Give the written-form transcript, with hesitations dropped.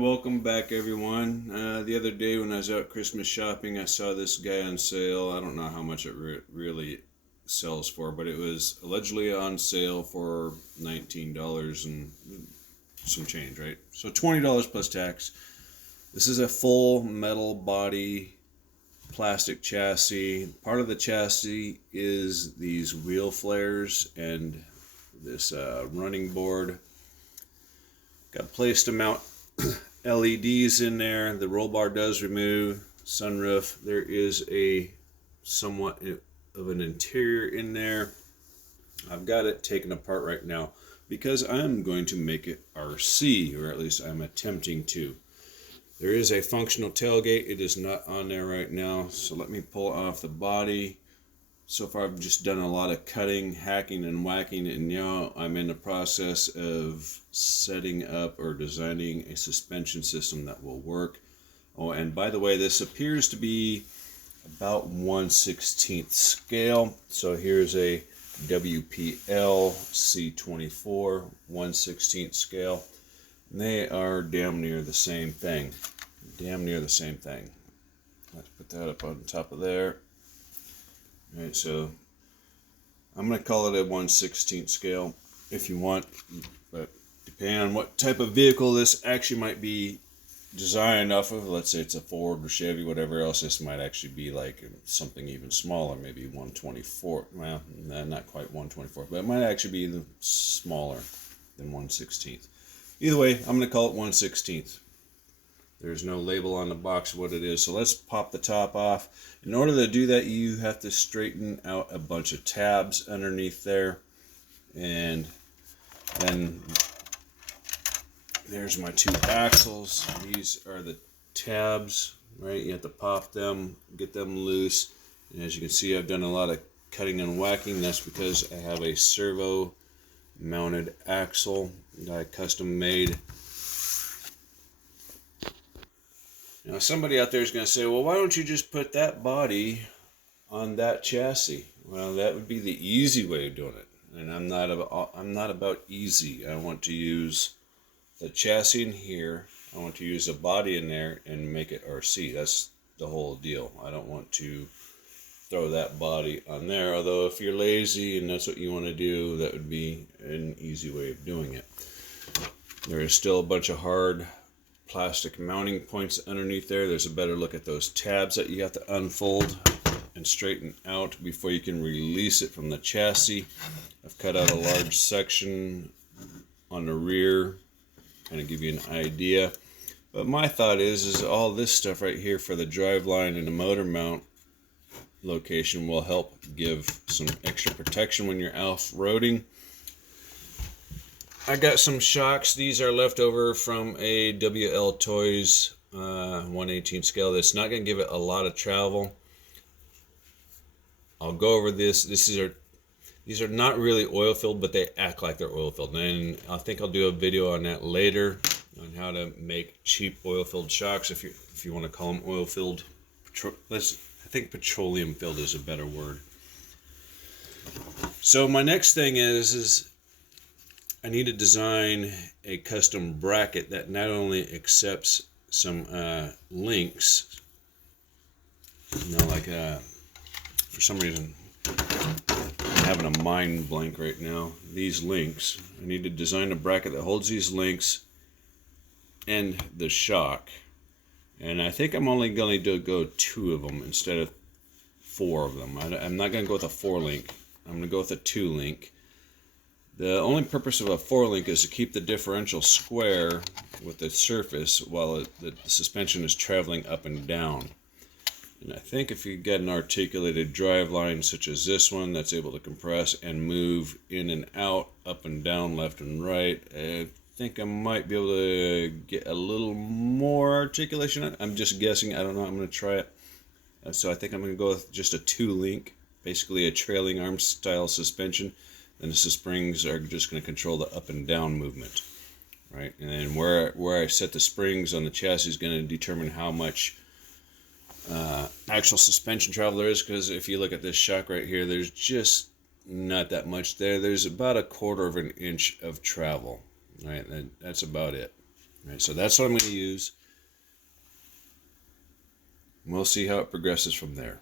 welcome back everyone. The other day when I was out Christmas shopping, I saw this guy on sale. I don't know how much it really sells for, but it was allegedly on sale for $19 and some change, right? So $20 plus tax. This is a full metal body plastic chassis. Part of the chassis is these wheel flares and this running board. Got a place to mount LEDs in there. The roll bar does remove. Sunroof. There is a somewhat of an interior in there. I've got it taken apart right now because I'm going to make it RC, or at least I'm attempting to. There is a functional tailgate. It is not on there right now, so let me pull off the body. So far I've just done a lot of cutting, hacking, and whacking, and now I'm in the process of setting up or designing a suspension system that will work. Oh, and by the way, this appears to be about 1/16 scale. So here's a WPL C24 1/16 scale. And they are damn near the same thing. Damn near the same thing. Let's put that up on top of there. Alright, so I'm going to call it a 1/16 scale if you want, but depending on what type of vehicle this actually might be designed off of, let's say it's a Ford or Chevy, whatever else, this might actually be like something even smaller, maybe 1/24, well, not quite 1/24, but it might actually be smaller than 1/16. Either way, I'm going to call it 1/16. There's no label on the box of what it is. So let's pop the top off. In order to do that, you have to straighten out a bunch of tabs underneath there. And then there's my two axles. These are the tabs, right? You have to pop them, get them loose. And as you can see, I've done a lot of cutting and whacking. That's because I have a servo mounted axle that I custom made. Now somebody out there is going to say, well, why don't you just put that body on that chassis? Well, that would be the easy way of doing it. And I'm not about easy. I want to use the chassis in here. I want to use a body in there and make it RC. That's the whole deal. I don't want to throw that body on there. Although if you're lazy and that's what you want to do, that would be an easy way of doing it. There is still a bunch of hard plastic mounting points underneath there. There's a better look at those tabs that you have to unfold and straighten out before you can release it from the chassis. I've cut out a large section on the rear kind of give you an idea, but my thought is all this stuff right here for the drive line and the motor mount location will help give some extra protection when you're off-roading. I got some shocks. These are left over from a WL Toys 1/18 scale. That's not going to give it a lot of travel. I'll go over this. These are not really oil filled, but they act like they're oil filled. And I think I'll do a video on that later on how to make cheap oil filled shocks, if you want to call them oil filled. I think petroleum filled is a better word. So my next thing is I need to design a custom bracket that not only accepts some links, like for some reason I'm having a mind blank right now. These links, I need to design a bracket that holds these links and the shock. And I think I'm only going to go 2 of them instead of 4 of them. I'm not going to go with a 4-link. I'm going to go with a 2-link. The only purpose of a 4-link is to keep the differential square with the surface while the suspension is traveling up and down. And I think if you get an articulated drive line such as this one that's able to compress and move in and out, up and down, left and right, I think I might be able to get a little more articulation. I'm just guessing. I don't know. I'm going to try it. So I think I'm going to go with just a 2-link, basically a trailing arm style suspension. And the springs are just going to control the up and down movement, right? And then where I set the springs on the chassis is going to determine how much actual suspension travel there is. Because if you look at this shock right here, there's just not that much there. There's about 1/4 of an inch of travel, right? That's about it. All right, so that's what I'm going to use. We'll see how it progresses from there.